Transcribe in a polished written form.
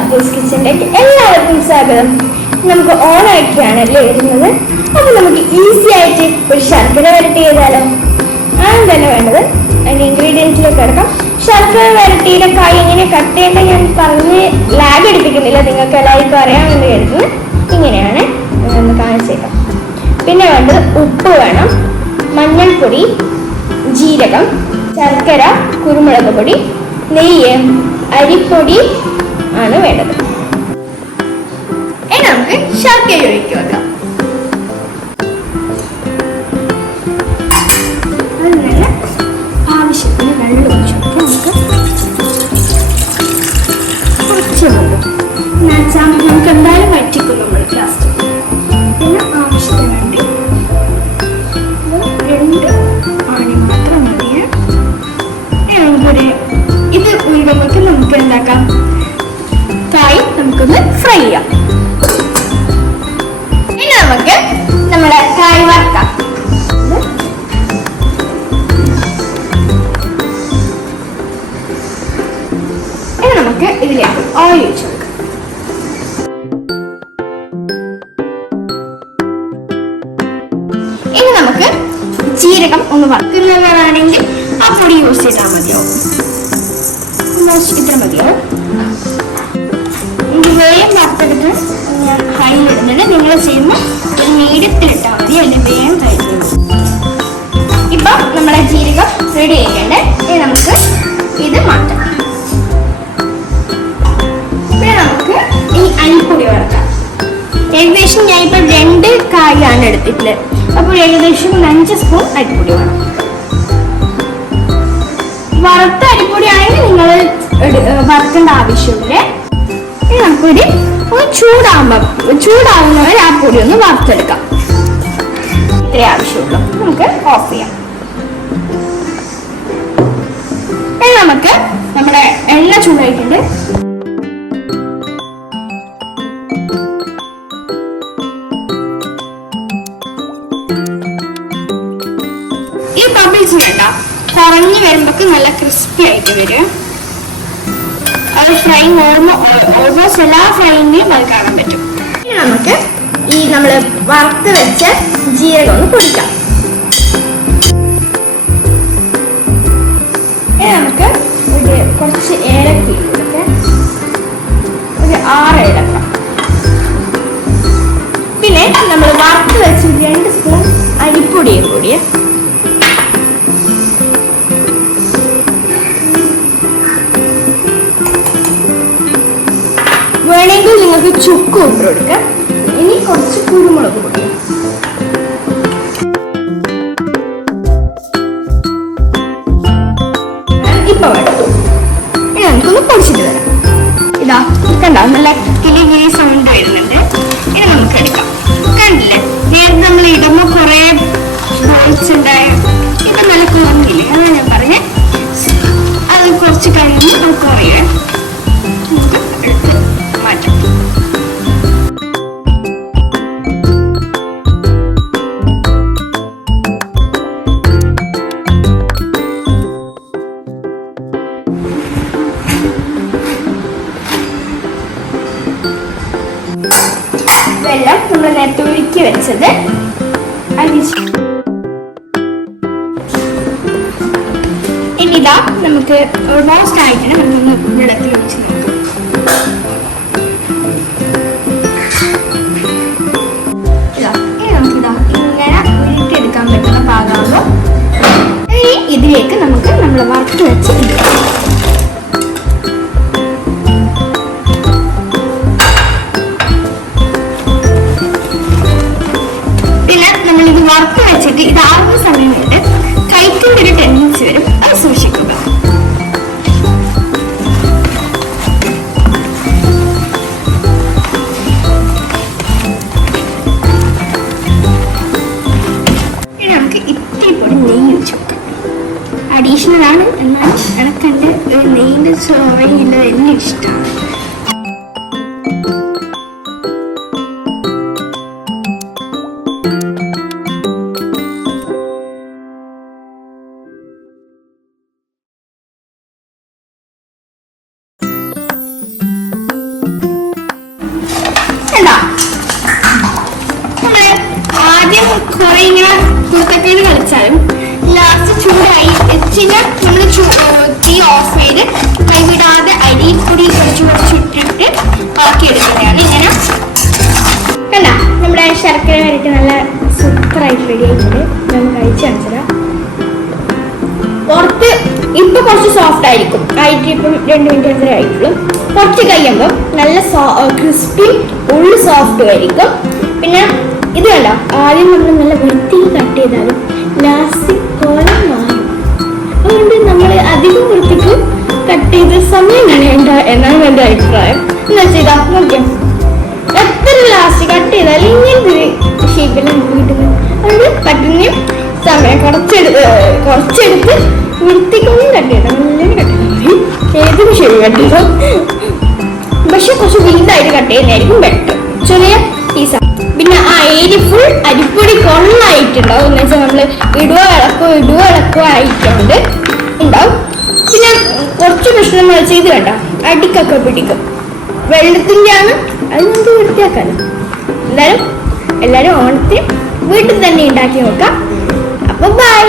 അപ്പൂസ് കിച്ചണിലേക്ക് എല്ലാവർക്കും സ്വാഗതം. നമുക്ക് ഓണമൊക്കെയാണല്ലേ വരുന്നത്. അപ്പോൾ നമുക്ക് ഈസി ആയിട്ട് ഒരു ശർക്കര വരട്ടി ചെയ്താലോ? ആണ് തന്നെ വേണ്ടത്. അതിൻ്റെ ഇൻഗ്രീഡിയൻസിലേക്ക് കിടക്കാം. ശർക്കര വരട്ടിയിലെ കായ് എങ്ങനെ കട്ട് ചെയ്യേണ്ടത് ഞാൻ പറഞ്ഞ് ലാഗ് എടുപ്പിക്കുന്നില്ല, നിങ്ങൾക്ക് എല്ലാവർക്കും അറിയാമെന്ന് കരുതുന്നു. ഇങ്ങനെയാണ് ഒന്ന് കാണിച്ചേക്കാം. പിന്നെ വേണ്ടത് ഉപ്പ് വേണം, മഞ്ഞൾപ്പൊടി, ജീരകം, ശർക്കര, കുരുമുളക് പൊടി, നെയ്യ്, അരിപ്പൊടി ആണ് വേണ്ടത്. ഇനി നമുക്ക് ശർക്കര ഒഴിക്കുക വെക്കാം. അതിനുള്ള ആവശ്യത്തിന് വെള്ളം ഒഴിച്ചു നമുക്ക് കുറച്ച് വെള്ളം നമുക്ക് എന്തായാലും വറ്റിക്കും നമ്മൾ ലാസ്റ്റ്. പിന്നെ ആവശ്യത്തിന് വേണ്ടി 2 ആണി മാത്രം മതിയെ. ഇത് ഉയരുമ്പോഴേക്കും നമുക്ക് എന്താക്കാം, കായ് നമുക്കൊന്ന് ഫ്രൈ ചെയ്യാം. ഇനി നമുക്ക് നമ്മുടെ കായ് വറുക്കാം. ഇനി നമുക്ക് ഇതിലേക്ക് ഓയിൽ ഒഴിച്ചു കൊടുക്കാം. ഇനി നമുക്ക് ജീരകം ഒന്ന് വറുക്കുന്നവരാണെങ്കിൽ ആ പൊടി യൂസ് ചെയ്താൽ മതിയോ? ഇത്ര മതിയോ? വേഗം വറുത്തെടുത്ത് ഞാൻ ഹൈയിലിടുന്നുണ്ട്. നിങ്ങൾ ചെയ്യുമ്പോൾ ഒരു മീഡിയത്തിലിട്ടാൽ മതി, അല്ലെങ്കിൽ വേഗം കഴിക്കും. ഇപ്പം നമ്മുടെ ജീരകം റെഡി ആയിക്കണ്ടേ. ഇനി നമുക്ക് ഇത് മാറ്റാം. പിന്നെ നമുക്ക് ഈ അരിപ്പൊടി വറുക്കാം. ഏകദേശം ഞാനിപ്പോൾ 2 കായാണ് എടുത്തിട്ടുള്ളത്. അപ്പോൾ ഏകദേശം 5 സ്പൂൺ അരിപ്പൊടി വേണം. വറുത്ത അരിപ്പൊടി ആണെങ്കിൽ നിങ്ങൾ വറുക്കേണ്ട ആവശ്യമില്ല. ഇനി നമുക്കൊരു ചൂടാവുന്നവരെ ആ പൊടി ഒന്ന് വറുത്തെടുക്കാം. ഇത്രേ ആവശ്യമുള്ളൂ. നമുക്ക് ഓഫ് ചെയ്യാം. ഇനി നമുക്ക് നമ്മുടെ എണ്ണ ചൂടായിട്ടുണ്ട്. ഈ ബബിൾസ് വേണ്ട, കുറഞ്ഞു വരുമ്പോഴേക്ക് നല്ല ക്രിസ്പി ആയിട്ട് വരും. അത് ഫ്രൈങ് ഓൾമോസ്റ്റ് എല്ലാ ഫ്രൈങ്ങിലും അത് കാണാൻ പറ്റും. ഇനി നമുക്ക് ഈ നമ്മൾ വറുത്ത് വെച്ച ജീരകം ഒന്ന് പൊടിക്കാം. ഇനി നമുക്ക് കുറച്ച് ഏലക്ക, ഒരു 6 ഏലക്ക, പിന്നെ നമ്മൾ വറുത്ത് വെച്ച് 2 സ്പൂൺ അരിപ്പൊടിയും കൂടിയ വേണമെങ്കിൽ നിങ്ങൾക്ക് ചുക്ക് ഇട്ട് കൊടുക്കാം. ഇനി കുറച്ച് കുരുമുളക് പൊടി. ഇപ്പൊ വേണം. ഇനി നമുക്കൊന്ന് പൊടിച്ചിട്ട് വരാം. ഇതാ കണ്ടോ, നല്ല കിളി കിളി സൗണ്ട് വരുന്നുണ്ട്. ഇനി നമുക്ക് എടുക്കാം. കണ്ടില്ലേ, നേരത്തെ നമ്മൾ ഇടുമ്പോൾ കുറെ ബോൾസ് ഉണ്ടായ ഇപ്പൊ നല്ല കുറഞ്ഞില്ലേ, അതാണ് ഞാൻ പറഞ്ഞേ. അത് കുറച്ച് കഴിഞ്ഞ് നമുക്ക് കുറയേ. വെള്ളം നമ്മൾ നേരത്തെ ഒഴുക്കി വെച്ചത് ഇനി ഇതാ നമുക്ക് ഓൾമോസ്റ്റ് ആയിട്ടാണ് നമ്മൾ വെള്ളത്തിൽ ഒഴിച്ച് നോക്കാം. ഇനി നമുക്കിതാ ഇങ്ങനെ ഉരുട്ടിയെടുക്കാൻ പറ്റുന്ന പാകമാകുമ്പോൾ ഇതിലേക്ക് നമുക്ക് നമ്മൾ വറുത്ത് വെച്ച് ഇടാം. വറുത്ത് വെച്ചിട്ട് ഇതാകുന്ന സമയത്ത് കൈക്കിൻ്റെ ഒരു ടെൻഡൻസി വരും, അത് സൂക്ഷിക്കുക. ഇനി നമുക്ക് ഇത്തിരി പൊടി നെയ്യ് വെച്ച് കൊടുക്കാം. അഡീഷണൽ ആണ്, എന്നാൽ എനക്കെൻ്റെ ഒരു നെയ്യിൻ്റെ ചോറയില്ല എന്നെ ഇഷ്ടമാണ്. ഇങ്ങനെ കുരുത്തക്കേട് കളിച്ചാലും ലാസ്റ്റ് ചൂടായി വെച്ചിട്ട് നമ്മൾ തീ ഓഫ് ചെയ്ത് കൈവിടാതെ അരിപ്പൊടി കുറച്ച് കുറച്ചിട്ടിട്ട് ആക്കിയെടുക്കുന്നതാണ് ഇങ്ങനെ. കണ്ട നമ്മുടെ ശർക്കര വരട്ടി നല്ല സൂപ്പറായിട്ട് റെഡി ആയിട്ടുണ്ട്. നമുക്ക് കഴിച്ച് കാണിച്ചതാ. പുറത്ത് ഇപ്പൊ കുറച്ച് സോഫ്റ്റ് ആയിരിക്കും, ആയിട്ട് ഇപ്പം 2 മിനിറ്റ് വരെ ആയിട്ടുള്ളൂ. കുറച്ച് കഴിയുമ്പോൾ നല്ല ക്രിസ്പി ഉള്ളു സോഫ്റ്റ് ആയിരിക്കും. പിന്നെ ഇത് കണ്ട, ആദ്യം നമ്മൾ നല്ല വൃത്തിയിൽ കട്ട് ചെയ്താലും ലാസ്റ്റ് കോലം മാറും. അതുകൊണ്ട് നമ്മൾ അധികം വൃത്തിക്ക് കട്ട് ചെയ്ത് സമയം കളയണ്ട എന്നാണ് എൻ്റെ അഭിപ്രായം. എന്താ ചെയ്താ നോക്കിയാൽ എത്ര ലാസ്റ്റ് കട്ട് ചെയ്താലും ഇങ്ങനത്തെ ഒരു ഷേപ്പിൽ നമുക്ക് കിട്ടുന്നത്. അതുകൊണ്ട് പറ്റുന്ന സമയം കുറച്ചെടുത്ത് വൃത്തിക്കൊന്നും കട്ട് ചെയ്താൽ നല്ല കട്ട് ചെയ്താൽ ഏതൊരു ശരി കട്ട് ചെയ്തോ. പക്ഷെ കുറച്ച് വലുതായിട്ട് കട്ട് ചെയ്യുന്നതായിരിക്കും ബെറ്റർ, ചെറിയ പീസാണ്. പിന്നെ ആ ഏരി ഫുൾ അരിപ്പൊടി കൊള്ളായിട്ടുണ്ടാവും. എന്ന് വെച്ചാൽ നമ്മൾ ഇടുവ ഇളക്കോ ആയിട്ടുണ്ട് ഉണ്ടാവും. പിന്നെ കുറച്ച് പ്രശ്നം വെച്ചാൽ ഇത് വേണ്ട, അടിക്കൊക്കെ പിടിക്കും. വെള്ളത്തിൻ്റെ ആണ്, അത് നമുക്ക് വൃത്തിയാക്കാനും. എന്തായാലും എല്ലാവരും ഓണത്തിന് വീട്ടിൽ തന്നെ ഉണ്ടാക്കി നോക്കാം. അപ്പോൾ ബൈ.